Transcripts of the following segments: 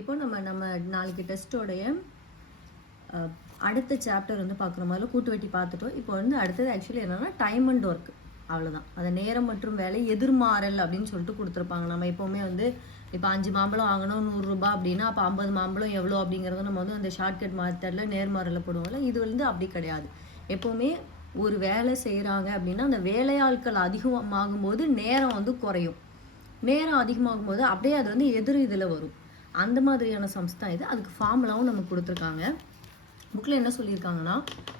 இப்போ நம்ம நம்ம நாளைக்கு டெஸ்ட்டோடைய அடுத்த சாப்டர் வந்து பார்க்குற மாதிரி கூட்டு வெட்டி பார்த்துட்டோம். இப்போ வந்து அடுத்தது ஆக்சுவலி என்னன்னா டைம் அண்ட் ஒர்க் அவ்வளோதான் அது நேரம் மற்றும் வேலை எதிர்மாறல் அப்படின்னு சொல்லிட்டு கொடுத்துருப்பாங்க. நம்ம எப்போவுமே வந்து இப்போ அஞ்சு மாம்பழம் வாங்கணும் நூறுரூபா அப்படின்னா அப்போ ஐம்பது மாம்பழம் எவ்வளோ அப்படிங்கிறத நம்ம வந்து அந்த ஷார்ட்கட் மெத்தடில் நேர்மாறலில் போடுவோம்ல இது வந்து அப்படி கிடையாது. எப்போவுமே ஒரு வேலை செய்கிறாங்க அப்படின்னா அந்த வேலையாட்கள் அதிகமாகும் போது நேரம் வந்து குறையும். நேரம் அதிகமாகும் போது அப்படியே அது வந்து எதிர் இதில் வரும். அந்த மாதிரியான சம்ஸ் தான் இது. அதுக்கு ஃபார்முலாவும் நமக்கு கொடுத்துருக்காங்க. புக்கில் என்ன சொல்லியிருக்காங்கன்னா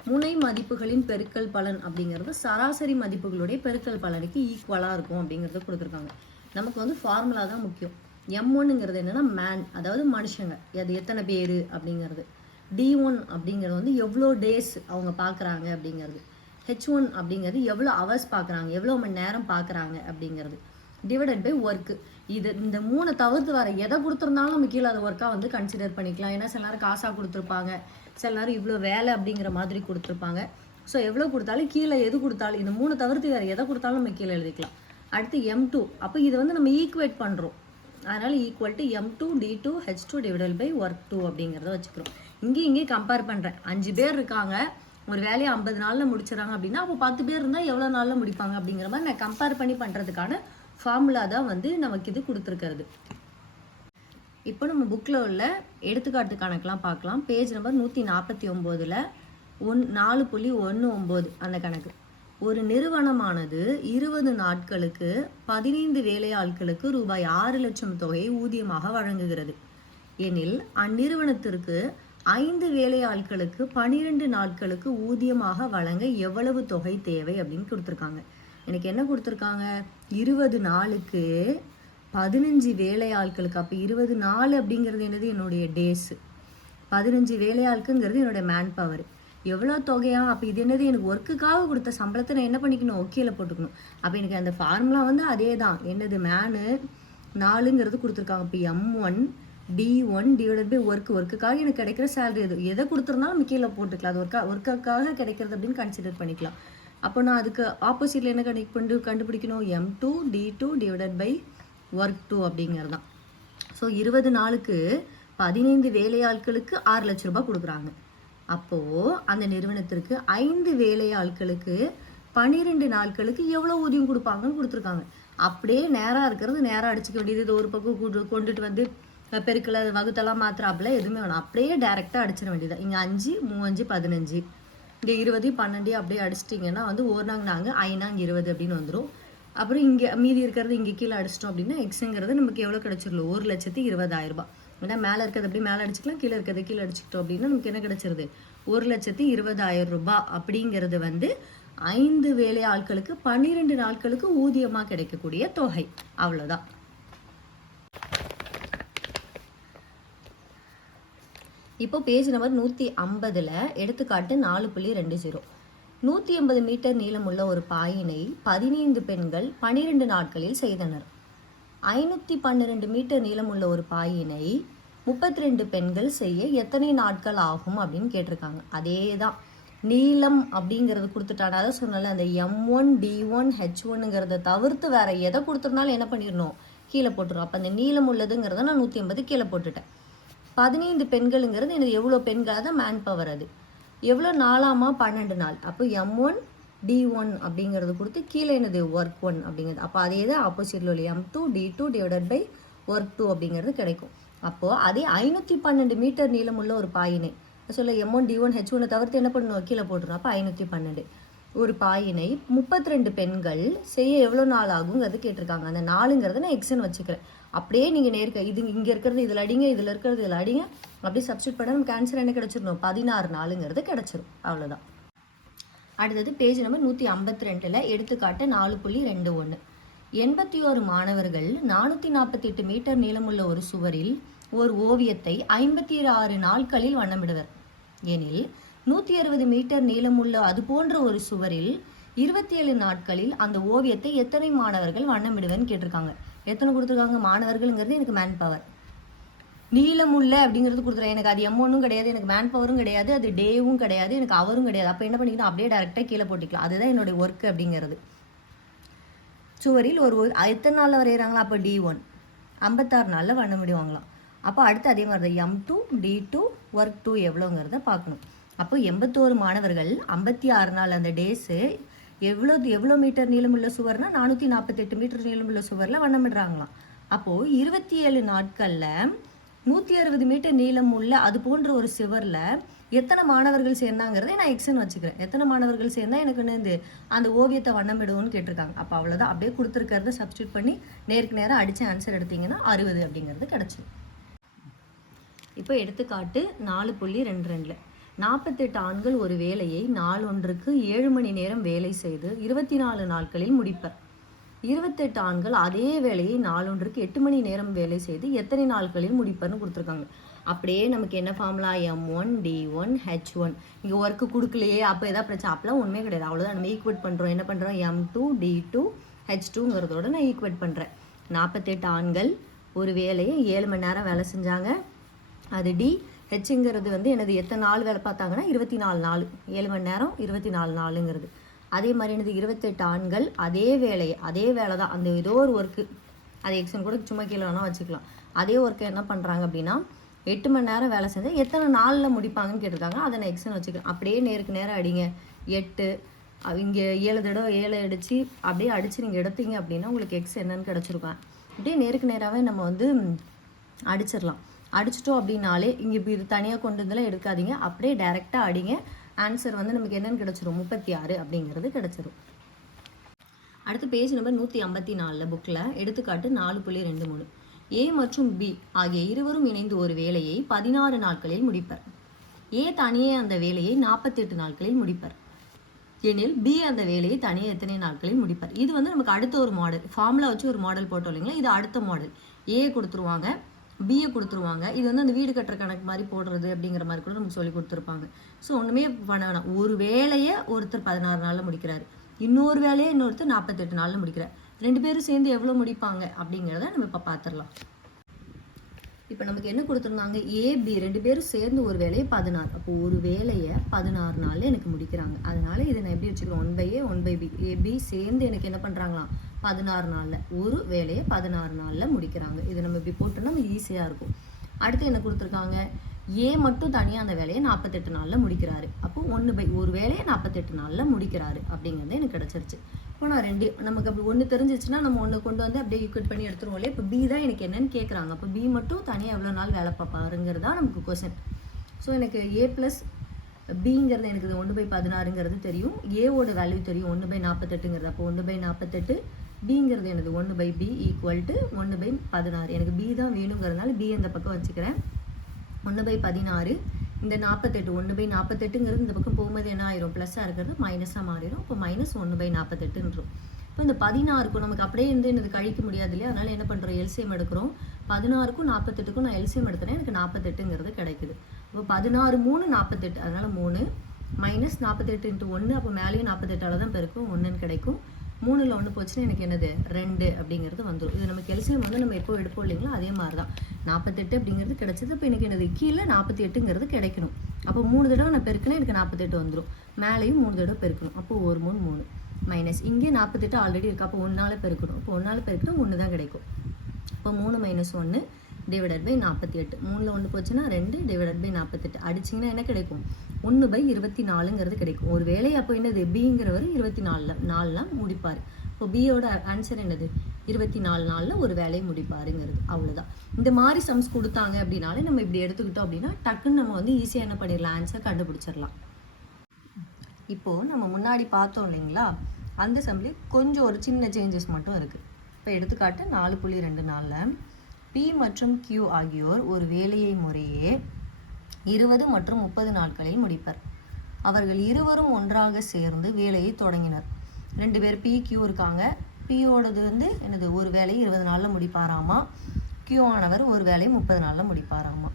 முனை மதிப்புகளின் பெருக்கல் பலன் அப்படிங்கிறது சராசரி மதிப்புகளுடைய பெருக்கல் பலனுக்கு ஈக்குவலாக இருக்கும் அப்படிங்கிறத கொடுத்துருக்காங்க. நமக்கு வந்து ஃபார்முலா தான் முக்கியம். எம் ஒன்னுங்கிறது என்னன்னா மேன் அதாவது மனுஷங்க. அது எத்தனை பேர் அப்படிங்கிறது. டி ஒன் அப்படிங்கிறது வந்து எவ்வளோ டேஸ் அவங்க பார்க்குறாங்க அப்படிங்கிறது. ஹெச் ஒன் அப்படிங்கிறது எவ்வளோ ஹவர்ஸ் பார்க்குறாங்க எவ்வளோ மணி நேரம் பார்க்குறாங்க அப்படிங்கிறது. டிவைடட் பை ஒர்க்கு இது இந்த மூணை தவிர்த்து வர எதை கொடுத்துருந்தாலும் நம்ம கீழே அது ஒர்க்காக வந்து கன்சிடர் பண்ணிக்கலாம். ஏன்னா சில நேரம் காசாக கொடுத்துருப்பாங்க. சில நேரம் இவ்வளோ வேலை அப்படிங்கிற மாதிரி கொடுத்துருப்பாங்க. ஸோ எவ்வளோ கொடுத்தாலும் கீழே எது கொடுத்தாலும் இந்த மூணு தவிர்த்து வேறு எதை கொடுத்தாலும் நம்ம கீழே எழுதிக்கலாம். அடுத்து எம் டூ அப்போ இதை வந்து நம்ம ஈக்குவேட் பண்ணுறோம் அதனால் equal to M two T two H two divided by work two அப்படிங்கிறத வச்சுக்கிறோம். இங்கேயும் இங்கேயும் கம்பேர் பண்ணுறேன் அஞ்சு பேர் இருக்காங்க. ஒரு வேலையை ஐம்பது நாளில் முடிச்சிடறாங்க அப்படின்னா அப்போ பத்து பேர் இருந்தால் எவ்வளோ நாளில் முடிப்பாங்க அப்படிங்கிற மாதிரி நான் கம்பேர் பண்ணி பண்ணுறதுக்கான ஃபார்முலா தான் வந்து நமக்கு இது கொடுத்துருக்கிறது. இப்போ நம்ம புக்கில் உள்ள எடுத்துக்காட்டு கணக்கெலாம் பார்க்கலாம். பேஜ் நம்பர் நூற்றி நாற்பத்தி ஒம்போதில் ஒன் நாலு புள்ளி ஒன்று ஒம்பது அந்த கணக்கு. ஒரு நிறுவனமானது இருபது நாட்களுக்கு பதினைந்து வேலையாட்களுக்கு ரூபாய் ஆறு லட்சம் தொகையை ஊதியமாக வழங்குகிறது. எனில் அந்நிறுவனத்திற்கு ஐந்து வேலையாட்களுக்கு பனிரெண்டு நாட்களுக்கு ஊதியமாக வழங்க எவ்வளவு தொகை தேவை அப்படின்னு கொடுத்துருக்காங்க. எனக்கு என்ன கொடுத்துருக்காங்க? இருபது நாளுக்கு பதினஞ்சு வேலையாட்களுக்கு. அப்போ இருபது நாள் அப்படிங்கிறது என்னது? என்னுடைய டேஸு பதினஞ்சு வேலையாட்களுங்கிறது என்னுடைய மேன் பவர் எவ்வளோ தொகையா? அப்போ இது என்னது? எனக்கு ஒர்க்குக்காக கொடுத்த சம்பளத்தை நான் என்ன பண்ணிக்கணும்? ஓகேல போட்டுக்கணும். அப்போ எனக்கு அந்த ஃபார்முலா வந்து அதே தான் என்னது? மேனு நாலுங்கிறது கொடுத்துருக்காங்க. இப்போ M one T one divided by work ஒர்க்குக்காக எனக்கு கிடைக்கிற சேலரி எது? எதை கொடுத்துருந்தாலும் நம்ம கீழே போட்டுக்கலாம். அது ஒர்க்கா ஒர்க்குக்காக கிடைக்கிறது அப்படின்னு கன்சிடர் பண்ணிக்கலாம். அப்போ நான் அதுக்கு ஆப்போசிட்டில் என்ன கனெக்ட் பண்ணி கண்டுபிடிக்கணும்? M two T two divided by work two அப்படிங்கிறது தான். ஸோ இருபது நாளுக்கு பதினைந்து வேலையாட்களுக்கு ஆறு லட்ச ரூபாய் கொடுக்குறாங்க. அப்போது அந்த நிறுவனத்திற்கு ஐந்து வேலையாட்களுக்கு பன்னிரெண்டு நாட்களுக்கு எவ்வளோ ஊதியம் கொடுப்பாங்கன்னு கொடுத்துருக்காங்க. அப்படியே நேராக இருக்கிறது நேராக அடிச்சுக்க வேண்டியது. இது ஒரு பக்கம் கொண்டு கொண்டுட்டு வந்து பெருக்கில் வகுத்தெல்லாம் வகுத்தெல்லாம் மாத்திராப்புல எதுவுமே வேணாம். அப்படியே டேரெக்டாக அடிச்சிட வேண்டியது இங்கே அஞ்சு மூவஞ்சு பதினஞ்சு. இங்கே இருபது பன்னெண்டு அப்படியே அடிச்சிட்டிங்கன்னா வந்து ஒரு நாங்க நாங்கள் ஐநாங்க இருபது அப்படின்னு வந்துடும் அப்புறம் இங்கே மீதி இருக்கிறது இங்கே கீழே அடிச்சிட்டோம் அப்படின்னா எக்ஸுங்கிறது நமக்கு எவ்வளோ கிடச்சிடல ஒரு லட்சத்தி இருபதாயிரம் ரூபாய். ஏன்னா மேலே இருக்கிறது அப்படியே மேலே அடிச்சிக்கலாம் கீழே இருக்கிறது கீழே அடிச்சிக்கிட்டோம் அப்படின்னா நமக்கு என்ன கிடச்சிருது? ஒரு லட்சத்தி இருபதாயிரம் ரூபாய் அப்படிங்கிறது வந்து ஐந்து வேலை ஆட்களுக்கு பன்னிரெண்டு நாட்களுக்கு ஊதியமாக கிடைக்கக்கூடிய தொகை. அவ்வளோதான் இப்போ பேஜ் நம்பர் நூற்றி ஐம்பதில் எடுத்துக்காட்டு நாலு புள்ளி ரெண்டு ஜீரோ நூற்றி எண்பது மீட்டர் நீளமுள்ள ஒரு பாயினை பதினைந்து பெண்கள் பனிரெண்டு நாட்களில் செய்தனர். ஐநூற்றி பன்னிரெண்டு மீட்டர் நீளமுள்ள ஒரு பாயினை முப்பத்தி ரெண்டு பெண்கள் செய்ய எத்தனை நாட்கள் ஆகும் அப்படின்னு கேட்டிருக்காங்க. அதே தான் நீளம் அப்படிங்கிறது கொடுத்துட்டாங்க. அதான் சொன்னால அந்த M one T one H ஒன்னுங்கிறத தவிர்த்து வேற எதை கொடுத்துருந்தாலும் என்ன பண்ணிடணும்? கீழே போட்டுரும் அப்போ அந்த நீளம் உள்ளதுங்கிறத நான் நூற்றி ஐம்பது கீழே போட்டுட்டேன். பதினைந்து பெண்களுங்கிறது எனக்கு எவ்வளோ பெண்கள் தான் மேன் பவர் அது. எவ்வளோ நாலாமா பன்னெண்டு நாள். அப்போ எம் ஒன் டி ஒன் அப்படிங்கிறது கொடுத்து கீழே என்னது ஒர்க் ஒன் அப்படிங்கிறது. அப்போ அதே தான் ஆப்போசிட்டில் உள்ள M two T two divided by work two அப்படிங்கிறது கிடைக்கும். அப்போது அதே ஐநூற்றி பன்னெண்டு மீட்டர் நீளமுள்ள ஒரு பாயினை. சொல்ல M one T one H ஒன்னை தவிர்த்து என்ன பண்ணணும் கீழே போட்டுரும். அப்போ ஐநூற்றி பன்னெண்டு. ஒரு பாயினை முப்பத்தி ரெண்டு பெண்கள் செய்ய எவ்வளோ நாள் ஆகுங்கிறது கேட்டிருக்காங்க. அந்த நாளுங்கிறத நான் எக்ஸ்ன்னு வச்சுக்கிறேன். அப்படியே நீங்கள் நேர்க்க இது இங்கே இருக்கிறது இதில் அடிங்க இதில் இருக்கிறது இதில் அடிங்க. அப்படியே சப்ஸ்டியூட் பண்ண நமக்கு ஆன்சர் என்ன கிடச்சிடணும் பதினாறு நாளுங்கிறது கிடச்சிரும். அவ்வளோதான் அடுத்தது பேஜ் நம்பர் நூற்றி ஐம்பத்தி ரெண்டில் எடுத்துக்காட்டு நாலு புள்ளி ரெண்டு ஒன்று எண்பத்தி ஓரு மாணவர்கள் நானூற்றி நாற்பத்தி எட்டு மீட்டர் நீளமுள்ள ஒரு சுவரில் ஒரு ஓவியத்தை ஐம்பத்தி ஆறு நாட்களில் வண்ணமிடுவர். எனில் நூற்றி அறுபது மீட்டர் நீளமுள்ள அது போன்ற ஒரு சுவரில் இருபத்தி ஏழு நாட்களில் அந்த ஓவியத்தை எத்தனை மாணவர்கள் வண்ணமிடுவேன்னு கேட்டிருக்காங்க? எத்தனை கொடுத்துருக்காங்க? மாணவர்கள்ங்கிறது எனக்கு மேன் பவர் நீளமுள்ள அப்படிங்கிறது கொடுத்துருவேன் எனக்கு அது எம் ஒன்றும் கிடையாது எனக்கு மேன் பவரும் கிடையாது அது டேவும் கிடையாது எனக்கு அவரும் கிடையாது. அப்போ என்ன பண்ணிக்கணும் அப்படியே டேரெக்டாக கீழே போட்டிக்கலாம். அதுதான் என்னுடைய ஒர்க் அப்படிங்கிறது. சுவரில் ஒரு ஒரு- எத்தனை நாளில் வரைகிறாங்களா அப்போ டி ஒன் ஐம்பத்தாறு நாளில் வண்ண முடிவாங்களாம் அப்போ அடுத்து அதே மாதிரி தான் M two T two work two எவ்வளோங்கிறத பார்க்கணும். அப்போ எண்பத்தோரு மாணவர்கள் ஐம்பத்தி ஆறு நாள் அந்த டேஸு எவ்வளோ எவ்வளோ மீட்டர் நீளமுள்ள சுவர்னா நானூற்றி நாற்பத்தெட்டு மீட்டர் நீளமுள்ள சுவரில் வண்ணமிடுறாங்களாம். அப்போது இருபத்தி ஏழு நாட்களில் நூற்றி அறுபது மீட்டர் நீளம் உள்ள அது போன்ற ஒரு சுவரில் எத்தனை மாணவர்கள் சேர்ந்தாங்கிறதை நான் எக்ஸன் வச்சுக்கிறேன். எத்தனை மாணவர்கள் சேர்ந்தால் எனக்கு வந்து அந்த ஓவியத்தை வண்ணமிடுவோம்னு கேட்டிருக்காங்க. அப்போ அவ்வளோதான் அப்படியே கொடுத்துருக்கிறத சப்ஸ்டியூட் பண்ணி நேருக்கு நேரம் அடித்து ஆன்சர் எடுத்தீங்கன்னா அறுபது அப்படிங்கிறது கிடச்சிது இப்போ எடுத்துக்காட்டு நாலு புள்ளி ரெண்டு ரெண்டில். நாற்பத்தெட்டு ஆண்கள் ஒரு வேலையை நாளொன்றுக்கு ஏழு மணி நேரம் வேலை செய்து இருபத்தி நாலு நாட்களில் முடிப்பர். இருபத்தெட்டு ஆண்கள் அதே வேலையை நாளொன்றுக்கு எட்டு மணி நேரம் வேலை செய்து எத்தனை நாட்களில் முடிப்பர்னு கொடுத்துருக்காங்க. அப்படியே நமக்கு என்ன formula M one T one H one இங்கே ஒர்க்கு கொடுக்கலையே அப்போ எதாவது பிரச்சனை? அப்போலாம் ஒன்றுமே கிடையாது. அவ்வளோதான் நம்ம ஈக்குவேட் பண்ணுறோம் என்ன பண்ணுறோம் M two T two H டூங்கிறதோட நான் ஈக்குவேட் பண்ணுறேன் நாற்பத்தெட்டு ஆண்கள் ஒரு வேலையை ஏழு மணி நேரம் வேலை செஞ்சாங்க. அது டி ஹெச்ங்கிறது வந்து எனது எத்தனை நாள் வேலை பார்த்தாங்கன்னா இருபத்தி நாலு நாள். ஏழு மணி நேரம் இருபத்தி நாலு நாளுங்கிறது. அதே மாதிரி எனது இருபத்தெட்டு ஆண்கள் அதே வேலையை அதே வேலை தான். அந்த ஏதோ ஒரு ஒர்க்கு அது எக்ஸன் கூட சும்மா கீழே வேணால் வச்சுக்கலாம். அதே ஒர்க்கை என்ன பண்ணுறாங்க அப்படின்னா எட்டு மணி நேரம் வேலை செஞ்சால் எத்தனை நாளில் முடிப்பாங்கன்னு கேட்டிருக்காங்க. அதை நான் எக்ஸன் வச்சுக்கிறேன். அப்படியே நேருக்கு நேரம் அடிங்க. எட்டு இங்கே ஏழு தடவை ஏழை அடித்து அப்படியே அடித்து நீங்கள் எடுத்தீங்க அப்படின்னா உங்களுக்கு எக்ஸ் என்னன்னு கிடச்சிருக்கேன் அப்படியே நேருக்கு நேராகவே நம்ம வந்து அடிச்சிடலாம். அடிச்சிட்டோம் அப்படின்னாலே இங்கே இப்போ இது தனியாக கொண்டு இதெல்லாம் எடுக்காதீங்க. அப்படியே டைரெக்டாக அடிங்க. ஆன்சர் வந்து நமக்கு என்னென்னு கிடச்சிரும். முப்பத்தி ஆறு அப்படிங்கிறது கிடச்சிரும். அடுத்து பேஜ் நம்பர் நூற்றி ஐம்பத்தி நாலில் புக்கில் எடுத்துக்காட்டு நாலு புள்ளி ரெண்டு மூணு. ஏ மற்றும் பி ஆகிய இருவரும் இணைந்து ஒரு வேலையை பதினாறு நாட்களில் முடிப்பர். ஏ தனியே அந்த வேலையை நாற்பத்தெட்டு நாட்களில் முடிப்பர். எனில் பி அந்த வேலையை தனியே எத்தனை நாட்களில் முடிப்பார்? இது வந்து நமக்கு அடுத்த ஒரு மாடல் ஃபார்முலா வச்சு ஒரு மாடல் போட்டோம் இல்லைங்களா? இது அடுத்த மாடல் ஏ கொடுத்துருவாங்க. பிஏ கொடுத்துருவாங்க. இது வந்து அந்த வீடு கட்டுற கணக்கு மாதிரி போடுறது அப்படிங்கிற மாதிரி கூட நமக்கு சொல்லி கொடுத்துருப்பாங்க. ஸோ ஒன்றுமே பண்ண வேணாம். ஒரு வேலையை ஒருத்தர் பதினாறு நாளில் முடிக்கிறாரு. இன்னொரு வேலையை இன்னொருத்தர் நாற்பத்தெட்டு நாளில் முடிக்கிறார். ரெண்டு பேரும் சேர்ந்து எவ்வளோ முடிப்பாங்க அப்படிங்கிறத நம்ம இப்போ பார்த்துடலாம் இப்போ நமக்கு என்ன கொடுத்துருந்தாங்க? ஏபி ரெண்டு பேரும் சேர்ந்து ஒரு வேலையை பதினாறு. அப்போ ஒரு வேலையை பதினாறு நாளில் எனக்கு முடிக்கிறாங்க. அதனால இதை நான் எப்படி வச்சுக்கிறேன்? One by A one by B AB சேர்ந்து எனக்கு என்ன பண்ணுறாங்களாம் பதினாறு நாளில். ஒரு வேலையை பதினாறு நாளில் முடிக்கிறாங்க. இதை நம்ம இப்படி போட்டோம்னா நம்ம ஈஸியாக இருக்கும். அடுத்து என்ன கொடுத்துருக்காங்க? ஏ மட்டும் தனியாக அந்த வேலையை நாற்பத்தெட்டு நாளில் முடிக்கிறாரு. அப்போ ஒன்று பை ஒரு வேலையை நாற்பத்தெட்டு நாளில் முடிக்கிறாரு. அப்படிங்கிறது எனக்கு கிடச்சிருச்சு. இப்போ நான் ரெண்டு. நமக்கு அப்படி ஒன்று தெரிஞ்சிச்சுன்னா நம்ம ஒன்று கொண்டு வந்து அப்படியே ஈக்குவேட் பண்ணி எடுத்துருவோம் இல்லையா? இப்போ பி தான் எனக்கு என்னன்னு கேட்குறாங்க அப்போ பி மட்டும் தனியாக எவ்வளோ நாள் வேலை பார்ப்பாருங்கிறது தான் நமக்கு கொஷின் ஸோ எனக்கு ஏ ப்ளஸ் பிங்கிறது எனக்கு இது ஒன்று பை பதினாறுங்கிறது தெரியும். ஏவோட வேல்யூ தெரியும் ஒன்று பை நாற்பத்தெட்டுங்கிறது. அப்போ ஒன்று பை நாற்பத்தெட்டு பிங்கிறது எனது ஒன்று பை பி ஈக்குவல் டு ஒன்று பை பதினாறு. எனக்கு பி தான் வேணுங்கிறதுனால பி அந்த பக்கம் வச்சுக்கிறேன். ஒன்று பை பதினாறு இந்த நாற்பத்தெட்டு ஒன்று பை நாற்பத்தெட்டுங்கிறது இந்த பக்கம் போகும்போது என்ன ஆயிரும்? ப்ளஸ்ஸாக இருக்கிறது மைனஸாக மாறிடும் இப்போ மைனஸ் ஒன்று பை நாற்பத்தெட்டுன்றோம். இப்போ இந்த பதினாறுக்கும் நமக்கு அப்படியே இருந்து எனக்கு கழிக்க முடியாது இல்லையா? அதனால் என்ன பண்ணுறோம் எல்சிஎம் எடுக்கிறோம். பதினாறுக்கும் நாற்பத்தெட்டுக்கும் நான் எல்சிஎம் எடுத்தேன்னா எனக்கு நாற்பத்தெட்டுங்கிறது கிடைக்குது. இப்போ பதினாறு மூணு நாற்பத்தெட்டு. அதனால் மூணு மைனஸ் நாற்பத்தெட்டு இன்ட்டு ஒன்று அப்போ மேலேயும் நாற்பத்தெட்டால் தான் பெருக்கும் ஒன்றுன்னு கிடைக்கும். மூணில் ஒன்று போச்சுன்னா எனக்கு என்னது? ரெண்டு அப்படிங்கிறது வந்துடும் இது நம்ம கெல்சியம் வந்து நம்ம எப்போ எடுப்போம் இல்லைங்களோ அதே மாதிரி தான் நாற்பத்தெட்டு அப்படிங்கிறது கிடைச்சது இப்போ எனக்கு என்னது? கீழே நாற்பத்தி எட்டுங்கிறது கிடைக்கணும். அப்போ மூணு தடவை நான் பெருக்கினா எனக்கு நாற்பத்தெட்டு வந்துடும் மேலேயும் மூணு தடவை பெருக்கணும். அப்போ ஒரு மூணு மூணு. மைனஸ் இங்கே நாற்பத்தெட்டு ஆல்ரெடி இருக்குது அப்போ ஒன்றால் பெருக்கணும். இப்போ ஒன்றால் பெருக்கினா ஒன்று தான் கிடைக்கும். இப்போ மூணு மைனஸ் ஒன்று டிவைடட் பை நாற்பத்தி எட்டு. மூணில் ஒன்று போச்சுன்னா ரெண்டு டிவைடட் பை நாற்பத்தெட்டு அடிச்சிங்கன்னா என்ன கிடைக்கும்? ஒன்று பை இருபத்தி நாலுங்கிறது கிடைக்கும். ஒரு வேலை அப்போ என்னது? பிங்கிறவர் இருபத்தி நாலில் நாலில் முடிப்பார். இப்போ பியோட ஆன்சர் என்னது? இருபத்தி நாலு நாளில் ஒரு வேலையை முடிப்பாருங்கிறது. அவ்வளோதான் இந்த மாதிரி சம்ஸ் கொடுத்தாங்க அப்படின்னாலே நம்ம இப்படி எடுத்துக்கிட்டோம் அப்படின்னா டக்குன்னு நம்ம வந்து ஈஸியாக என்ன பண்ணிடலாம்? ஆன்சர் கண்டுபிடிச்சிடலாம். இப்போது நம்ம முன்னாடி பார்த்தோம் இல்லைங்களா? அந்த சம்லேயே கொஞ்சம் ஒரு சின்ன சேஞ்சஸ் மட்டும் இருக்குது இப்போ எடுத்துக்காட்டு நாலு புள்ளி ரெண்டு நாளில் பி மற்றும் கியூ ஆகியோர் ஒரு வேலையை முறையே இருபது மற்றும் முப்பது நாட்களில் முடிப்பர். அவர்கள் இருவரும் ஒன்றாக சேர்ந்து வேலையை தொடங்கினர். ரெண்டு பேர் பி கியூ இருக்காங்க. பியோடது வந்து எனது ஒரு வேலையை இருபது நாளில் முடிப்பாராமா? கியூ ஆனவர் ஒரு வேலையை முப்பது நாளில் முடிப்பாராமா?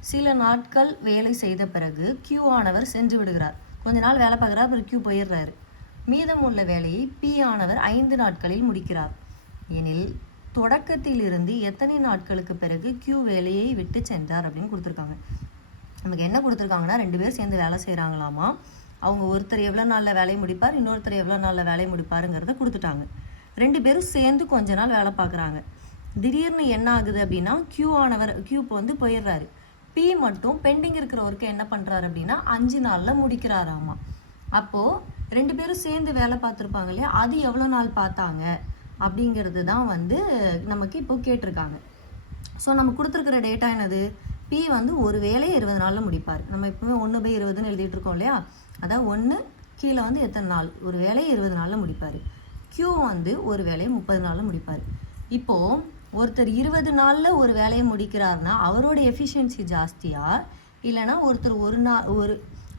சில நாட்கள் வேலை செய்த பிறகு கியூ ஆனவர் சென்று விடுகிறார். கொஞ்ச நாள் வேலை பார்க்குறாரு அப்புறம் கியூ போயிடுறாரு. மீதம் உள்ள வேலையை பி ஆனவர் ஐந்து நாட்களில் முடிக்கிறார். எனில் தொடக்கத்தில் இருந்து எத்தனை நாட்களுக்கு பிறகு கியூ வேலையை விட்டு சென்றார் அப்படின்னு கொடுத்துருக்காங்க. நமக்கு என்ன கொடுத்துருக்காங்கன்னா ரெண்டு பேர் சேர்ந்து வேலை செய்கிறாங்களாமா அவங்க ஒருத்தர் எவ்வளோ நாளில் வேலையை முடிப்பார் இன்னொருத்தர் எவ்வளோ நாளில் வேலையை முடிப்பாருங்கிறத கொடுத்துட்டாங்க. ரெண்டு பேரும் சேர்ந்து கொஞ்ச நாள் வேலை பார்க்குறாங்க. திடீர்னு என்ன ஆகுது அப்படின்னா கியூ ஆனவர் கியூ இப்போ வந்து போயிடுறாரு. பி மட்டும் பெண்டிங் இருக்கிற ஒர்க்கை என்ன பண்ணுறாரு அப்படின்னா அஞ்சு நாளில் முடிக்கிறாராமா? அப்போது ரெண்டு பேரும் சேர்ந்து வேலை பார்த்துருப்பாங்க இல்லையா? அது எவ்வளோ நாள் பார்த்தாங்க? அப்படிங்கிறது தான் வந்து நமக்கு இப்போ கேட்டிருக்காங்க. ஸோ நம்ம கொடுத்துருக்கிற டேட்டா என்னது? பி வந்து ஒரு வேலையை இருபது நாளில் முடிப்பார். நம்ம இப்போவே ஒன்று பை இருபதுன்னு எழுதிட்டு இருக்கோம் இல்லையா? அதான் ஒன்று கீழே வந்து எத்தனை நாள்? ஒரு வேலையை இருபது நாளில் முடிப்பார். கியூ வந்து ஒரு வேலையை முப்பது நாளில் முடிப்பார். இப்போது ஒருத்தர் இருபது நாளில் ஒரு வேலையை முடிக்கிறாருன்னா அவரோட எஃபிஷியன்சி ஜாஸ்தியாக இல்லைன்னா ஒருத்தர் ஒரு நாள் ஒரு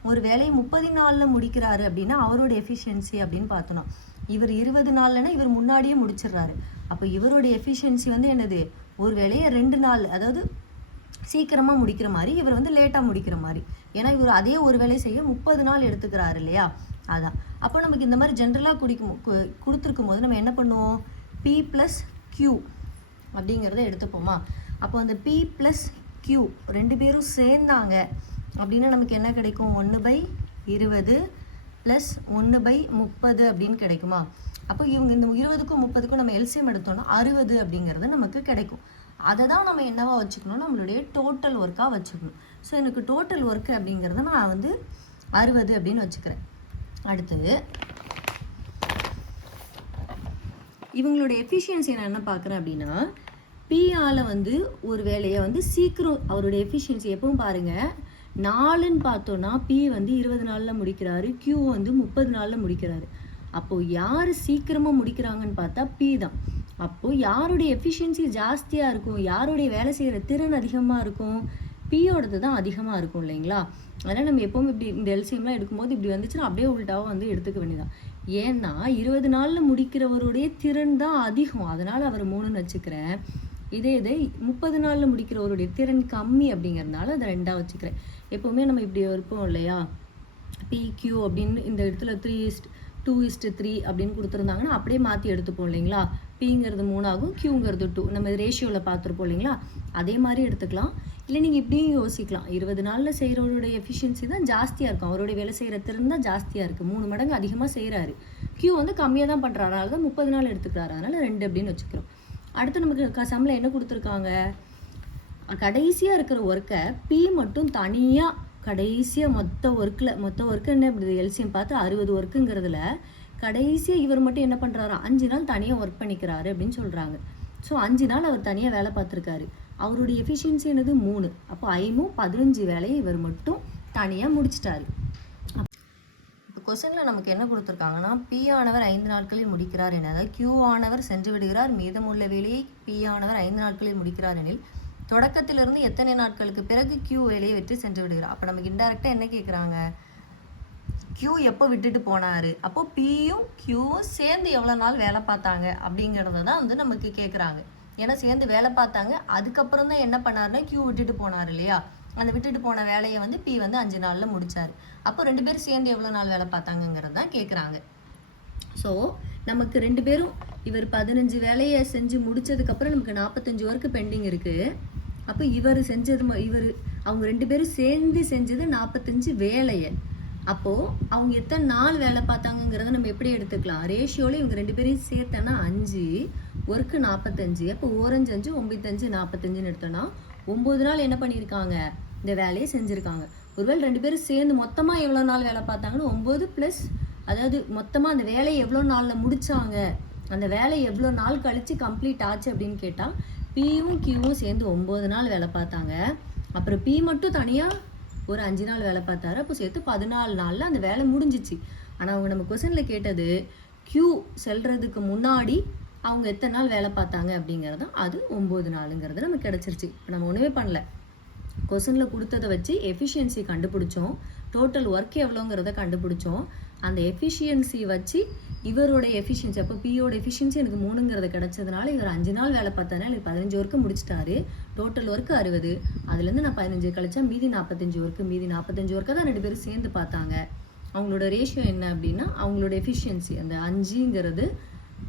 ஒரு வேலையை முப்பது நாளில் முடிக்கிறாரு அப்படின்னா அவரோட எஃபிஷியன்சி அப்படின்னு பார்த்தணும் இவர் இருபது நாள்லனா இவர் முன்னாடியே முடிச்சிடுறாரு. அப்போ இவரோட எஃபிஷியன்சி வந்து என்னது? ஒரு வேலையை ரெண்டு நாள் அதாவது சீக்கிரமாக முடிக்கிற மாதிரி இவர் வந்து லேட்டாக முடிக்கிற மாதிரி. ஏன்னா இவர் அதே ஒரு வேலையை செய்ய முப்பது நாள் எடுத்துக்கிறாரு இல்லையா? அதான். அப்போ நமக்கு இந்த மாதிரி ஜென்ரலாக குடிக்கும் கு- கொடுத்துருக்கும் போது நம்ம என்ன பண்ணுவோம்? பி ப்ளஸ் கியூ அப்படிங்கிறத எடுத்துப்போமா? அப்போ அந்த பி ப்ளஸ் கியூ ரெண்டு பேரும் சேர்ந்தாங்க. அப்படின்னா நமக்கு என்ன கிடைக்கும்? ஒன்று பை இருபது ப்ளஸ் ஒன்று பை முப்பது அப்படின்னு கிடைக்குமா? அப்போ இவங்க இந்த இருபதுக்கும் முப்பதுக்கும் நம்ம எல்சிஎம் எடுத்தோம்னா அறுபது அப்படிங்கிறது நமக்கு கிடைக்கும். அதை தான் நம்ம என்னவா வச்சுக்கணும்? நம்மளுடைய டோட்டல் ஒர்க்காக வச்சுக்கணும். ஸோ எனக்கு டோட்டல் ஒர்க்கு அப்படிங்கிறத நான் வந்து அறுபது அப்படின்னு வச்சுக்கிறேன். அடுத்தது இவங்களோட எஃபிஷியன்சி நான் என்ன பார்க்குறேன் அப்படின்னா பிஆல வந்து ஒரு வேலையை வந்து சீக்கிரம் அவருடைய எஃபிஷியன்சி எப்பவும் பாருங்கள் நாலுன்னு பார்த்தோன்னா பி வந்து இருபது நாளில் முடிக்கிறாரு கியூ வந்து முப்பது நாளில் முடிக்கிறாரு. அப்போது யார் சீக்கிரமாக முடிக்கிறாங்கன்னு பார்த்தா பி தான். அப்போது யாருடைய எஃபிஷியன்சி ஜாஸ்தியாக இருக்கும் யாருடைய வேலை செய்கிற திறன் அதிகமாக இருக்கும் பியோடது தான் அதிகமாக இருக்கும் இல்லைங்களா? அதனால் நம்ம எப்போவும் இப்படி இந்த எல்சிஎம்லாம் எடுக்கும்போது இப்படி வந்துச்சுன்னா அப்படியே உள்டாவாக வந்து எடுத்துக்க வேண்டியதான் ஏன்னா இருபது நாளில் முடிக்கிறவருடைய திறன் தான் அதிகம். அதனால் அவர் மூணுன்னு வச்சுக்கிறேன். இதே இதை முப்பது நாளில் முடிக்கிறவருடைய திறன் கம்மி அப்படிங்கிறதுனால அதை ரெண்டாக வச்சுக்கிறேன். எப்போவுமே நம்ம இப்படி இருப்போம் இல்லையா? பிக்யூ அப்படின்னு இந்த இடத்துல three is to two is to three அப்படின்னு கொடுத்துருந்தாங்கன்னா அப்படியே மாற்றி எடுத்துப்போம் இல்லைங்களா? பிங்கிறது மூணாகும் கியூங்கிறது டூ நம்ம ரேஷியோவில் பார்த்துருப்போம் இல்லைங்களா? அதே மாதிரி எடுத்துக்கலாம். இல்லை நீங்கள் இப்படியும் யோசிக்கலாம். இருபது நாளில் செய்கிறவருடைய எஃபிஷியன்சி தான் ஜாஸ்தியாக இருக்கும். அவருடைய வேலை செய்கிற திறன் தான் ஜாஸ்தியாக இருக்குது மூணு மடங்கு அதிகமாக செய்கிறாரு கியூ வந்து கம்மியாக தான் பண்ணுறாரு அதனால தான் முப்பது நாள் எடுத்துக்கிறாரு. அதனால் ரெண்டு அப்படின்னு வச்சுக்கிறோம். அடுத்து நமக்கு க- சம்பளம் என்ன கொடுத்துருக்காங்க? கடைசியாக இருக்கிற ஒர்க்கை பி மட்டும் தனியாக கடைசியாக மொத்த ஒர்க்கில் மொத்த ஒர்க்கு என்ன இப்படி எல்சியம் பார்த்து அறுபது ஒர்க்குங்கிறதுல கடைசியாக இவர் மட்டும் என்ன பண்ணுறாரு அஞ்சு நாள் தனியாக ஒர்க் பண்ணிக்கிறாரு அப்படின்னு சொல்கிறாங்க ஸோ அஞ்சு நாள் அவர் தனியாக வேலை பார்த்துருக்காரு. அவருடைய எஃபிஷியன்சி என்னது? மூணு. அப்போ ஐமும் பதினஞ்சு வேலையை இவர் மட்டும் தனியாக முடிச்சிட்டாரு. கொஸ்டினில் நமக்கு என்ன கொடுத்துருக்காங்கன்னா பி ஆனவர் ஐந்து நாட்களில் முடிக்கிறார் என அதாவது கியூ ஆனவர் சென்று விடுகிறார் மீதமுள்ள வேலையை பி ஆனவர் ஐந்து நாட்களில் முடிக்கிறார் எனில் தொடக்கத்திலிருந்து எத்தனை நாட்களுக்கு பிறகு கியூ வேலையை வெற்றி சென்று விடுகிறார்? அப்போ நமக்கு இன்டெரக்டாக என்ன கேட்குறாங்க கியூ எப்போ விட்டுட்டு போனார்? அப்போ பியும் கியூவும் சேர்ந்து எவ்வளோ நாள் வேலை பார்த்தாங்க? அப்படிங்கிறத தான் வந்து நமக்கு கேட்குறாங்க ஏன்னா சேர்ந்து வேலை பார்த்தாங்க. அதுக்கப்புறம் தான் என்ன பண்ணாருன்னா கியூ விட்டுட்டு போனார் இல்லையா? அந்த விட்டுட்டு போன வேலையை வந்து பி வந்து அஞ்சு நாளில் முடித்தார் அப்போ ரெண்டு பேரும் சேர்ந்து எவ்வளோ நாள் வேலை பார்த்தாங்கங்கிறது தான் கேட்குறாங்க ஸோ நமக்கு ரெண்டு பேரும் இவர் பதினஞ்சு வேலையை செஞ்சு முடிச்சதுக்கப்புறம் நமக்கு நாற்பத்தஞ்சு ஒர்க்கு பெண்டிங் இருக்குது அப்போ இவர் செஞ்சது ம- இவர் அவங்க ரெண்டு பேரும் சேர்ந்து செஞ்சது நாற்பத்தஞ்சு வேலையை. அப்போது அவங்க எத்தனை நாள் வேலை பார்த்தாங்கங்கிறத நம்ம எப்படி எடுத்துக்கலாம்? ரேஷியோவில் இவங்க ரெண்டு பேரையும் சேர்த்தோன்னா அஞ்சு ஒர்க்கு நாற்பத்தஞ்சு அப்போ ஓரஞ்சு அஞ்சு ஒம்பத்தஞ்சு நாற்பத்தஞ்சுன்னு எடுத்தோன்னா ஒம்பது நாள் என்ன பண்ணியிருக்காங்க? இந்த வேலையை செஞ்சுருக்காங்க. ஒருவேளை ரெண்டு பேரும் சேர்ந்து மொத்தமாக எவ்வளோ நாள் வேலை பார்த்தாங்கன்னு ஒம்பது ப்ளஸ் அதாவது மொத்தமாக அந்த வேலையை எவ்வளோ நாளில் முடித்தாங்க அந்த வேலை எவ்வளோ நாள் கழித்து கம்ப்ளீட் ஆச்சு அப்படின்னு கேட்டால் பியும் கியூவும் சேர்ந்து ஒம்பது நாள் வேலை பார்த்தாங்க. அப்புறம் பி மட்டும் தனியாக ஒரு அஞ்சு நாள் வேலை பார்த்தாரு. அப்போ சேர்த்து பதினாலு நாளில் அந்த வேலை முடிஞ்சிச்சு. ஆனால் அவங்க நம்ம கொஸ்டினில் கேட்டது கியூ செல்றதுக்கு முன்னாடி அவங்க எத்தனை நாள் வேலை பார்த்தாங்க அப்படிங்கிறது அது ஒம்பது நாளுங்கிறது நமக்கு கிடச்சிருச்சு. இப்போ நம்ம ஒன்றுமே பண்ணல. கொஷனில் கொடுத்ததை வச்சு எஃபிஷியன்சி கண்டுபிடிச்சோம். டோட்டல் ஒர்க் எவ்வளோங்கிறத கண்டுபிடிச்சோம். அந்த எஃபிஷியன்சி வச்சு இவரோட எஃபிஷியன்சி அப்போ பியோட எஃபிஷியன்சி எனக்கு மூணுங்கிறத கிடைச்சதுனால இவர் அஞ்சு நாள் வேலை பார்த்ததுனால எனக்கு பதினஞ்சு ஒர்க்கு முடிச்சிட்டாரு. டோட்டல் ஒர்க்கு அறுபது. அதுலேருந்து நான் பதினஞ்சு கழிச்சா மீதி நாற்பத்தஞ்சு ஒர்க்கு மீதி நாற்பத்தஞ்சு ஒர்க்கை தான் ரெண்டு பேரும் சேர்ந்து பார்த்தாங்க. அவங்களோட ரேஷியோ என்ன அப்படின்னா அவங்களோட எஃபிஷியன்சி அந்த அஞ்சுங்கிறது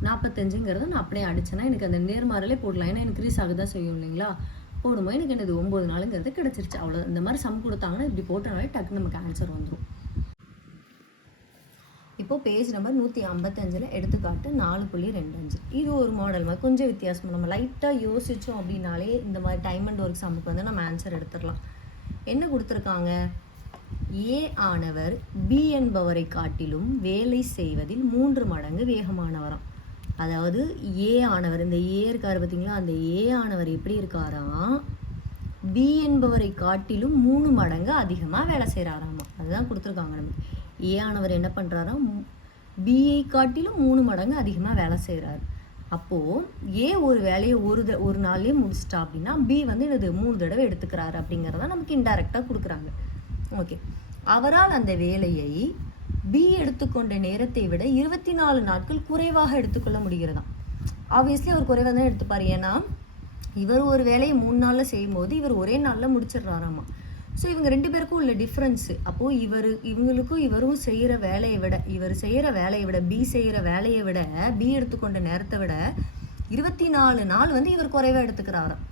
நாற்பத்தஞ்சுங்கிறத நான் அப்படியே அடிச்சேன்னா எனக்கு அந்த நேர்மாறலே போடலாம். ஏன்னா இன்க்ரீஸ் ஆக தான் செய்யும் இல்லைங்களா? போடும்போது எனக்கு என்னது ஒம்பது நாளுங்கிறது கிடச்சிருச்சு. அவ்வளோ இந்த மாதிரி சம் கொடுத்தாங்கன்னா இப்படி போட்டனாலே டக்குன்னு நமக்கு ஆன்சர் வந்துடும் இப்போ பேஜ் நம்பர் நூற்றி ஐம்பத்தஞ்சில் எடுத்துக்காட்டு நாலு புள்ளி ரெண்டு அஞ்சு. இது ஒரு மாடல் மாதிரி கொஞ்சம் வித்தியாசமாக நம்ம லைட்டாக யோசித்தோம் அப்படின்னாலே இந்த மாதிரி டைம் அண்ட் ஒர்க் சம்முக்கு வந்து நம்ம ஆன்சர் எடுத்துடலாம். என்ன கொடுத்துருக்காங்க? ஏ ஆனவர் பி என்பவரை காட்டிலும் வேலை செய்வதில் மூன்று மடங்கு வேகமானவராம். அதாவது ஏ ஆனவர் இந்த ஏ இருக்காரு பார்த்தீங்களா? அந்த ஏ ஆனவர் எப்படி இருக்காராம் பி என்பவரை காட்டிலும் மூணு மடங்கு அதிகமாக வேலை செய்கிறாராமா அதுதான் கொடுத்துருக்காங்க நமக்கு. ஏ ஆனவர் என்ன பண்ணுறாராம் பிஐ காட்டிலும் மூணு மடங்கு அதிகமாக வேலை செய்கிறாரு அப்போது ஏ ஒரு வேலையை ஒரு த ஒரு நாள்லேயே முடிச்சிட்டா அப்படின்னா பி வந்து இது மூணு தடவை எடுத்துக்கிறாரு அப்படிங்கிறத நமக்கு இன்டைரக்டாக கொடுக்குறாங்க. ஓகே அவரால் அந்த வேலையை பி எடுத்துக்கொண்ட நேரத்தை விட இருபத்தி நாலு நாட்கள் குறைவாக எடுத்துக்கொள்ள முடிகிறதாம். ஆப்வியஸ்லி அவர் குறைவாக தான் எடுத்துப்பார். ஏன்னா இவர் ஒரு வேலையை மூணு நாளில் செய்யும்போது இவர் ஒரே நாளில் முடிச்சிடுறாராமா. ஸோ இவங்க ரெண்டு பேருக்கும் உள்ள டிஃப்ரென்ஸு அப்போது இவர் இவங்களுக்கும் இவரும் செய்கிற வேலையை விட இவர் செய்கிற வேலையை விட பி செய்கிற வேலையை விட பி எடுத்துக்கொண்ட நேரத்தை விட இருபத்தி நாலு நாள் வந்து இவர் குறைவாக எடுத்துக்கிறாராம்.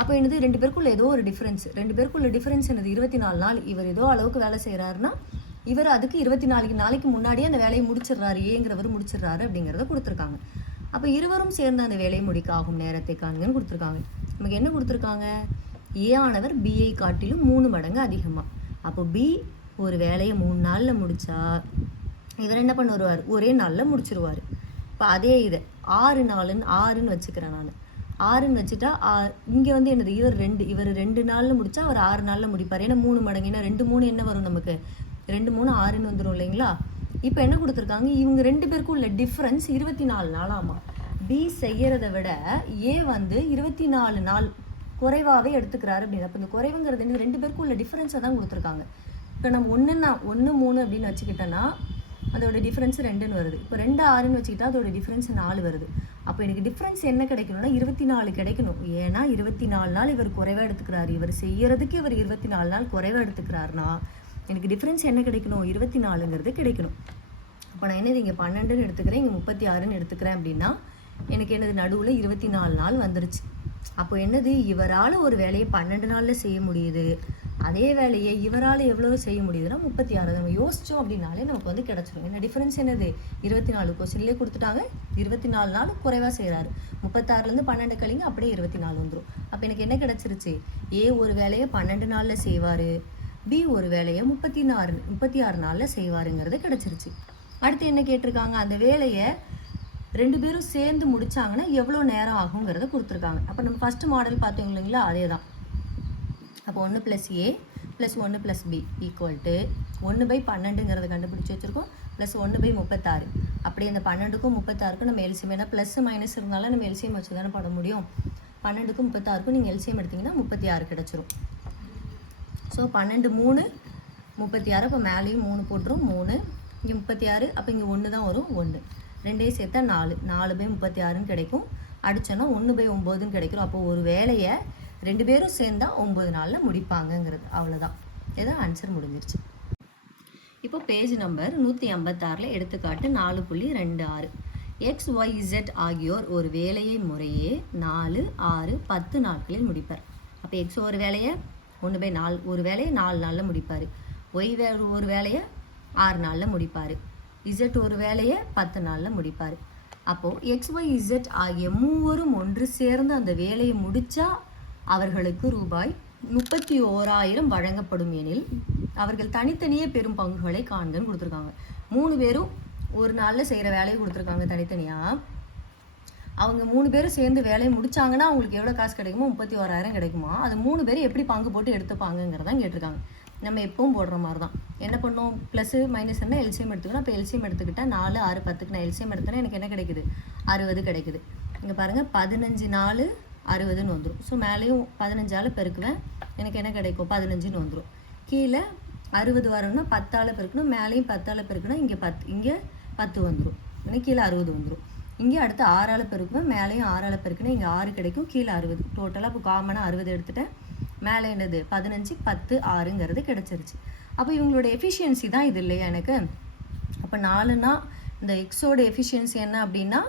அப்போ என்னது? ரெண்டு பேருக்குள்ள ஏதோ ஒரு டிஃப்ரென்ஸ் ரெண்டு பேருக்குள்ள டிஃப்ரென்ஸ் என்னது? இருபத்தி நாலு நாள் இவர் ஏதோ அளவுக்கு வேலை செய்கிறாருன்னா இவர் அதுக்கு இருபத்தி நாளைக்கு நாளைக்கு முன்னாடியே அந்த வேலையை முடிச்சிடுறாரு ஏங்கிறவர் முடிச்சிடுறாரு அப்படிங்கிறத கொடுத்துருக்காங்க. அப்போ இருவரும் சேர்ந்து அந்த வேலையை முடிக்க ஆகும் நேரத்தை காண்கன்னு கொடுத்துருக்காங்க. நமக்கு என்ன கொடுத்துருக்காங்க? ஏ ஆனவர் பிஐ காட்டிலும் மூணு மடங்கு அதிகமாக அப்போ பி ஒரு வேலையை மூணு நாளில் முடிச்சா இவர் என்ன பண்ணுவார்? ஒரே நாளில் முடிச்சிருவார். இப்போ அதே இதை ஆறு நாளுன்னு ஆறுன்னு வச்சுக்கிறேன் நான். ஆறுன்னு வச்சுட்டா இங்கே வந்து என்னது? இவர் ரெண்டு இவர் ரெண்டு நாளில் முடிச்சா அவர் ஆறு நாளில் முடிப்பார். ஏன்னா மூணு மடங்கு ஏன்னா ரெண்டு மூணு என்ன வரும் நமக்கு? ரெண்டு மூணு ஆறுன்னு வந்துடும் இல்லைங்களா? இப்போ என்ன கொடுத்துருக்காங்க? இவங்க ரெண்டு பேருக்கும் உள்ள டிஃப்ரென்ஸ் இருபத்தி நாலு நாளாமா? பி செய்கிறத விட ஏ வந்து இருபத்தி நாலு நாள் குறைவாகவே எடுத்துக்கிறாரு அப்படின்னு. அப்போ இந்த குறைவுங்கிறது என்ன ரெண்டு பேருக்கும் உள்ள டிஃப்ரென்ஸை தான் கொடுத்துருக்காங்க. இப்போ நம்ம ஒன்றுன்னா ஒன்று மூணு அப்படின்னு வச்சுக்கிட்டோன்னா அதோட டிஃப்ரென்ஸ் ரெண்டுன்னு வருது. இப்போ ரெண்டு ஆறுன்னு வச்சுக்கிட்டா அதோட டிஃப்ரென்ஸ் நாலு வருது. அப்போ எனக்கு டிஃப்ரென்ஸ் என்ன கிடைக்கணும்னா இருபத்தி நாலு கிடைக்கணும். ஏன்னா இருபத்தி நாலு நாள் இவர் குறைவாக எடுத்துக்கிறாரு. இவர் செய்யறதுக்கு இவர் இருபத்தி நாலு நாள் குறைவாக எடுத்துக்கிறாருனா எனக்கு டிஃப்ரென்ஸ் என்ன கிடைக்கணும்? இருபத்தி நாலுங்கிறது கிடைக்கணும். அப்போ நான் என்னது இங்கே பன்னெண்டுன்னு எடுத்துக்கிறேன் இங்கே முப்பத்தி ஆறுன்னு எடுத்துக்கிறேன் அப்படின்னா எனக்கு என்னது நடுவில் இருபத்தி நாலு நாள் வந்துருச்சு. அப்போ என்னது? இவரால் ஒரு வேலையை பன்னெண்டு நாளில் செய்ய முடியுது. அதே வேலையை இவரால் எவ்வளோ செய்ய முடியுதுன்னா முப்பத்தி ஆறு நம்ம யோசித்தோம் அப்படின்னாலே நமக்கு வந்து கிடச்சிரும். என்ன டிஃப்ரென்ஸ் என்னது? இருபத்தி நாலு கொஸ்டின்லேயே கொடுத்துட்டாங்க. இருபத்தி நாலு நாள் குறைவாக செய்கிறாரு முப்பத்தாறுலேருந்து பன்னெண்டு கழிங்க அப்படியே இருபத்தி நாலு வந்துடும் அப்போ எனக்கு என்ன கிடச்சிருச்சு? ஏ ஒரு வேலையை பன்னெண்டு நாளில் செய்வார். பி ஒரு வேலையை முப்பத்தி நாலு முப்பத்தி ஆறு நாளில் செய்வாருங்கிறது கிடச்சிருச்சு. அடுத்து என்ன கேட்டிருக்காங்க? அந்த வேலையை ரெண்டு பேரும் சேர்ந்து முடிச்சாங்கன்னா எவ்வளோ நேரம் ஆகுங்கிறத கொடுத்துருக்காங்க. அப்போ நம்ம ஃபஸ்ட்டு மாடல் பார்த்தோம் இல்லைங்களா? அதே தான் அப்போ ஒன்று ப்ளஸ் ஏ ப்ளஸ் ஒன்று ப்ளஸ் பி ஈக்குவல் டு ஒன்று பை பன்னெண்டுங்கிறத கண்டுபிடிச்சி வச்சுருக்கோம். ப்ளஸ் ஒன்று பை முப்பத்தாறு. அப்படி அந்த பன்னெண்டுக்கும் முப்பத்தாறுக்கும் நம்ம எல்சியம் ஏன்னா ப்ளஸ் மைனஸ் இருந்தாலும் நம்ம எல்சியம் வச்சு தானே பண்ண முடியும். பன்னெண்டுக்கும் முப்பத்தாறுக்கும் நீங்கள் எல்சியம் எடுத்திங்கன்னா முப்பத்தி ஆறு கிடச்சிரும். ஸோ பன்னெண்டு மூணு முப்பத்தி ஆறு அப்போ மேலேயும் மூணு போட்டுரும் மூணு. இங்கே முப்பத்தி ஆறு அப்போ இங்கே ஒன்று தான் வரும் ஒன்று ரெண்டையும் சேர்த்தா நாலு. நாலு பை முப்பத்தி ஆறுன்னு கிடைக்கும். அடித்தோன்னா ஒன்று பை ஒம்போதுன்னு கிடைக்கும். அப்போ ஒரு வேலையை ரெண்டு பேரும் சேர்ந்தா ஒம்பது நாளில் முடிப்பாங்கங்கிறது. அவ்வளோதான் ஏதோ ஆன்சர் முடிஞ்சிருச்சு. இப்போ பேஜ் நம்பர் நூற்றி ஐம்பத்தாறில் எடுத்துக்காட்டு நாலு புள்ளி ரெண்டு ஆறு. எக்ஸ் ஒய் இசட் ஆகியோர் ஒரு வேலையை முறையே நாலு ஆறு பத்து நாட்களில் முடிப்பார். அப்போ எக்ஸ் ஒரு வேலையை ஒன்று பை நாலு ஒரு வேலையை நாலு நாளில் முடிப்பார். ஒய் வே ஒரு வேலையை ஆறு நாளில் முடிப்பார். இசட் ஒரு வேலையை பத்து நாளில் முடிப்பார். அப்போது எக்ஸ் ஒய் இசட் ஆகிய மூவரும் ஒன்று சேர்ந்து அந்த வேலையை முடித்தா அவர்களுக்கு ரூபாய் முப்பத்தி ஓராயிரம் வழங்கப்படும் எனில் அவர்கள் தனித்தனியே பெரும் பங்குகளை காண்கன்னு கொடுத்துருக்காங்க. மூணு பேரும் ஒரு நாளில் செய்கிற வேலையை கொடுத்துருக்காங்க தனித்தனியாக அவங்க மூணு பேரும் சேர்ந்து வேலையை முடிச்சாங்கன்னா அவங்களுக்கு எவ்வளோ காசு கிடைக்குமோ முப்பத்தி ஓராயிரம் கிடைக்குமா? அது மூணு பேர் எப்படி பங்கு போட்டு எடுத்துப்பாங்கங்கிறதான் கேட்டிருக்காங்க. நம்ம எப்பவும் போடுற மாதிரி தான் என்ன பண்ணோம் ப்ளஸ் மைனஸ் என்ன? எல்சிஎம் எடுத்துக்கணும். இப்போ எல்சிஎம் எடுத்துக்கிட்டால் நாலு ஆறு பத்துக்கு நான் எல்சிஎம் எடுத்தேன்னா எனக்கு என்ன கிடைக்குது? அறுபது கிடைக்குது. இங்கே பாருங்கள் பதினஞ்சு நாலு அறுபதுன்னு வந்துடும் ஸோ மேலேயும் பதினஞ்சால் பெருக்குவேன். எனக்கு என்ன கிடைக்கும்? பதினஞ்சுன்னு வந்துடும் கீழே அறுபது வரணும்னா பத்தால் பெருக்கணும். மேலேயும் பத்தால் பெருக்கணும் இங்கே பத்து இங்கே பத்து வந்துடும் இன்னும் கீழே அறுபது வந்துடும் இங்கே அடுத்து ஆறால் பெருக்குவேன் மேலேயும் ஆறால் பெருக்கணும் இங்கே ஆறு கிடைக்கும். கீழே அறுபது. டோட்டலாக இப்போ காமனாக அறுபது எடுத்துட்டேன். மேலே என்னது? பதினஞ்சு பத்து ஆறுங்கிறது கிடச்சிருச்சு. அப்போ இவங்களோட எஃபிஷியன்சி தான் இது இல்லையா எனக்கு? அப்போ நாலுனா இந்த எக்ஸோட எஃபிஷியன்சி என்ன அப்படின்னா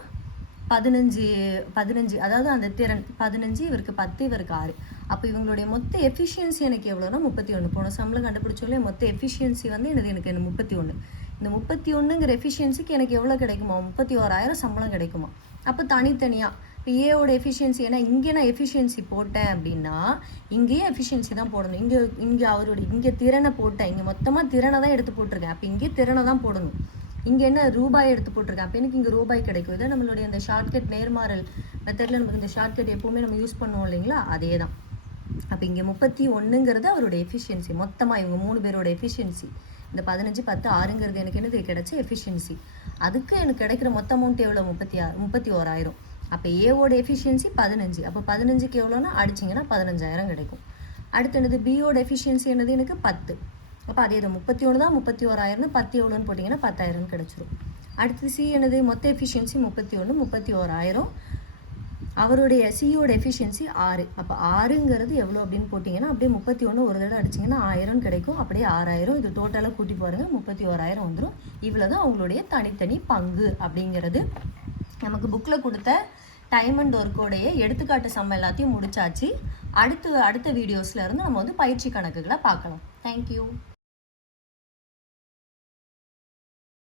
பதினஞ்சு பதினஞ்சு. அதாவது அந்த திறன் பதினஞ்சு இவருக்கு பத்து இவருக்கு ஆறு. அப்போ இவங்களுடைய மொத்த எஃபிஷியன்சி எனக்கு எவ்வளோனா முப்பத்தி ஒன்று போன சம்பளம் கண்டுபிடிச்சோல்ல மொத்த எஃபிஷியன்சி வந்து எனது எனக்கு முப்பத்தி ஒன்று இந்த முப்பத்தி ஒன்றுங்கிற எஃபிஷியன்சிக்கு எனக்கு எவ்வளோ கிடைக்குமா? முப்பத்தி ஓராயிரம் சம்பளம் கிடைக்குமா? அப்போ தனித்தனியாக இப்போ ஏவோட எஃபிஷியன்சி ஏன்னா இங்கே நான் எஃபிஷியன்சி போட்டேன் அப்படின்னா இங்கேயே எஃபிஷியன்சி தான் போடணும். இங்கே இங்கே அவருடைய இங்கே திறனை போட்டேன். இங்கே மொத்தமாக திறனை தான் எடுத்து போட்டிருக்கேன். அப்போ இங்கே திறனை தான் போடணும். இங்கே என்ன ரூபாய் எடுத்து போட்டிருக்கேன். அப்போ எனக்கு இங்கே ரூபாய் கிடைக்கும். இதை நம்மளுடைய இந்த ஷார்ட்கட் நேர்மாறல் மெத்தடில் நமக்கு இந்த ஷார்ட்கட் எப்போவுமே நம்ம யூஸ் பண்ணுவோம் இல்லைங்களா? அதே தான் அப்போ இங்கே முப்பத்தி ஒன்றுங்கிறது அவரோட எஃபிஷியன்சி மொத்தமாக இவங்க மூணு பேரோட எஃபிஷியன்சி இந்த பதினஞ்சு பத்து ஆறுங்கிறது எனக்கு என்னது கிடைச்ச எஃபிஷியன்சி அதுக்கு எனக்கு கிடைக்கிற மொத்த அமௌண்ட் எவ்வளோ? முப்பத்தி ஆறு முப்பத்தி ஓராயிரம். அப்போ ஏவோட எஃபிஷியன்சி பதினஞ்சு. அப்போ பதினஞ்சுக்கு எவ்வளோன்னா அடிச்சிங்கன்னா பதினஞ்சாயிரம் கிடைக்கும். அடுத்து என்னது பியோட எஃபிஷியன்சி என்னது எனக்கு பத்து. அப்போ அதே தான் முப்பத்தி ஒன்று தான் முப்பத்தி ஓராயிரம்னு பத்து எவ்வளோன்னு போட்டிங்கன்னா பத்தாயிரம் கிடச்சிரும். அடுத்து சி என்னது மொத்த எஃபிஷியன்சி முப்பத்தி ஒன்று முப்பத்தி ஓராயிரம். அவருடைய சியோட எஃபிஷியன்சி ஆறு. அப்போ ஆறுங்கிறது எவ்வளோ அப்படின்னு போட்டிங்கன்னா அப்படியே முப்பத்தி ஒன்று ஒரு தடவை அடிச்சிங்கன்னா ஆயிரம் கிடைக்கும். அப்படியே ஆறாயிரம். இது டோட்டலாக கூட்டி பாருங்கள் முப்பத்தி ஓராயிரம் வந்துடும் இவ்வளோ தான் அவங்களுடைய தனித்தனி பங்கு அப்படிங்கிறது. நமக்கு புக்கில் கொடுத்த டைம் அண்ட் ஒர்க்கோடைய எடுத்துக்காட்டு சம்ம எல்லாத்தையும் முடிச்சாச்சு. அடுத்து அடுத்த வீடியோஸில் இருந்து நம்ம வந்து பயிற்சி கணக்குகளை பார்க்கலாம். தேங்க்யூ